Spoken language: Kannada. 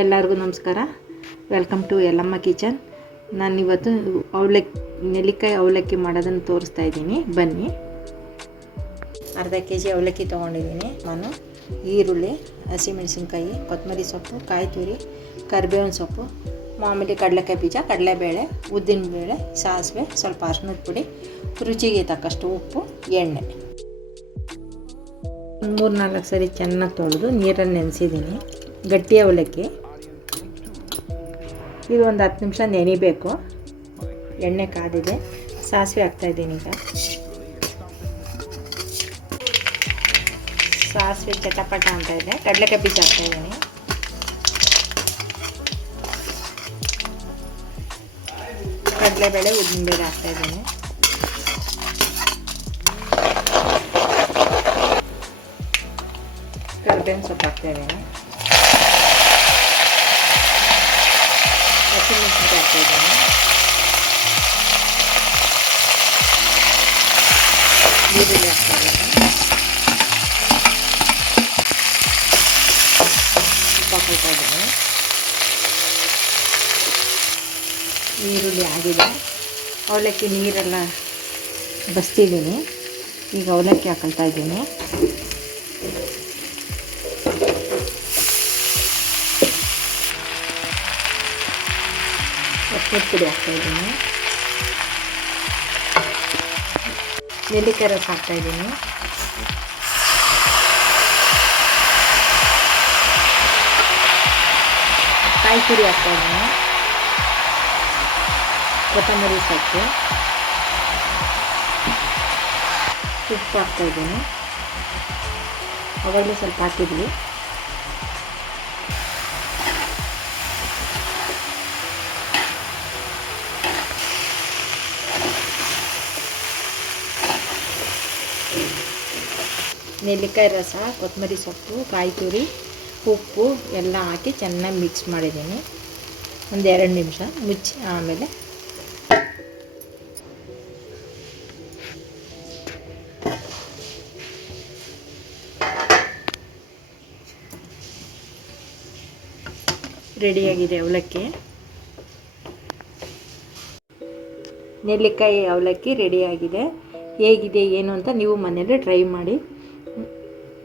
ಎಲ್ಲರಿಗೂ ನಮಸ್ಕಾರ. ವೆಲ್ಕಮ್ ಟು ಯಲ್ಲಮ್ಮ ಕಿಚನ್ ನಾನಿವತ್ತು ಅವಲಕ್ಕಿ, ನೆಲ್ಲಿಕಾಯಿ ಅವಲಕ್ಕಿ ಮಾಡೋದನ್ನು ತೋರಿಸ್ತಾ ಇದ್ದೀನಿ. ಬನ್ನಿ. ಅರ್ಧ ಕೆ ಜಿ ಅವಲಕ್ಕಿ ತೊಗೊಂಡಿದ್ದೀನಿ ನಾನು. ಈರುಳ್ಳಿ, ಹಸಿಮೆಣಸಿನ್ಕಾಯಿ ಕೊತ್ತಂಬರಿ ಸೊಪ್ಪು ಕಾಯಿ ತುರಿ ಕರಿಬೇವಿನ ಸೊಪ್ಪು, ಮಾಮೂಲಿ ಕಡಲೆಕಾಯಿ ಬೀಜ, ಕಡಲೆಬೇಳೆ ಉದ್ದಿನಬೇಳೆ ಸಾಸಿವೆ, ಸ್ವಲ್ಪ ಅರ್ಶಿನದ ಪುಡಿ, ರುಚಿಗೆ ತಕ್ಕಷ್ಟು ಉಪ್ಪು, ಎಣ್ಣೆ. ಮೂರು ನಾಲ್ಕು ಸರಿ ಚೆನ್ನಾಗಿ ತೊಳೆದು ನೀರನ್ನು ನೆನೆಸಿದ್ದೀನಿ. ಗಟ್ಟಿ ಅವಲಕ್ಕಿ. ಇದು ಒಂದು ಹತ್ತು ನಿಮಿಷ ನೆನಿಬೇಕು. ಎಣ್ಣೆ ಕಾದಿದೆ. ಸಾಸಿವೆ ಹಾಕ್ತಾಯಿದ್ದೀನಿ ಈಗ. ಸಾಸಿವೆ ಚಟಪಟ ಅಂತ ಇದೆ. ಕಡಲೆಕಾಯಿ ಬೀಜ ಹಾಕ್ತಾಯಿದ್ದೀನಿ ಕಡಲೆಬೇಳೆ, ಉದ್ದಿನಬೇಳೆ ಹಾಕ್ತಾಯಿದ್ದೀನಿ ಕರ್ಬೇವಿನ ಸೊಪ್ಪು ಹಾಕ್ತಾಯಿದ್ದೀನಿ ಹಸಿಮೆಣಸಿನ್ಕಾಯಿ ಹಾಕ್ತಾಯಿದ್ದೀನಿ ಈರುಳ್ಳಿ ಈರುಳ್ಳಿ ಆಗಿದೆ. ಅವಲಕ್ಕಿ ನೀರೆಲ್ಲ ಬಸ್ತಿದ್ದೀನಿ. ಈಗ ಅವಲಕ್ಕಿ ಹಾಕೊಳ್ತಾ ಇದ್ದೀನಿ. ಅರ್ಶಿನದ ಪುಡಿ ಹಾಕ್ತಾಯಿದ್ದೀನಿ ನೆಲ್ಲಿಕಾಯಿ ರಸ ಹಾಕ್ತಾಯಿದ್ದೀನಿ ಕಾಯಿ ತುರಿ ಹಾಕ್ತಾಯಿದ್ದೀನಿ ಕೊತ್ತಂಬರಿ ಸೊಪ್ಪು ಉಪ್ಪು ಹಾಕ್ತಾಯಿದ್ದೀನಿ ಅವಾಗಲೂ ಸ್ವಲ್ಪ ಹಾಕಿದ್ವಿ. ನೆಲ್ಲಿಕಾಯಿ ರಸ, ಕೊತ್ತಂಬರಿ ಸೊಪ್ಪು, ಕಾಯಿ ತುರಿ, ಉಪ್ಪು ಎಲ್ಲ ಹಾಕಿ ಚೆನ್ನಾಗಿ ಮಿಕ್ಸ್ ಮಾಡಿದ್ದೀನಿ. ಒಂದು ಎರಡು ನಿಮಿಷ ಮುಚ್ಚಿ ಆಮೇಲೆ ರೆಡಿಯಾಗಿದೆ ಅವಲಕ್ಕಿ. ನೆಲ್ಲಿಕಾಯಿ ಅವಲಕ್ಕಿ ರೆಡಿಯಾಗಿದೆ ಹೇಗಿದೆ, ಏನು ಅಂತ ನೀವು ಮನೇಲಿ ಟ್ರೈ ಮಾಡಿ.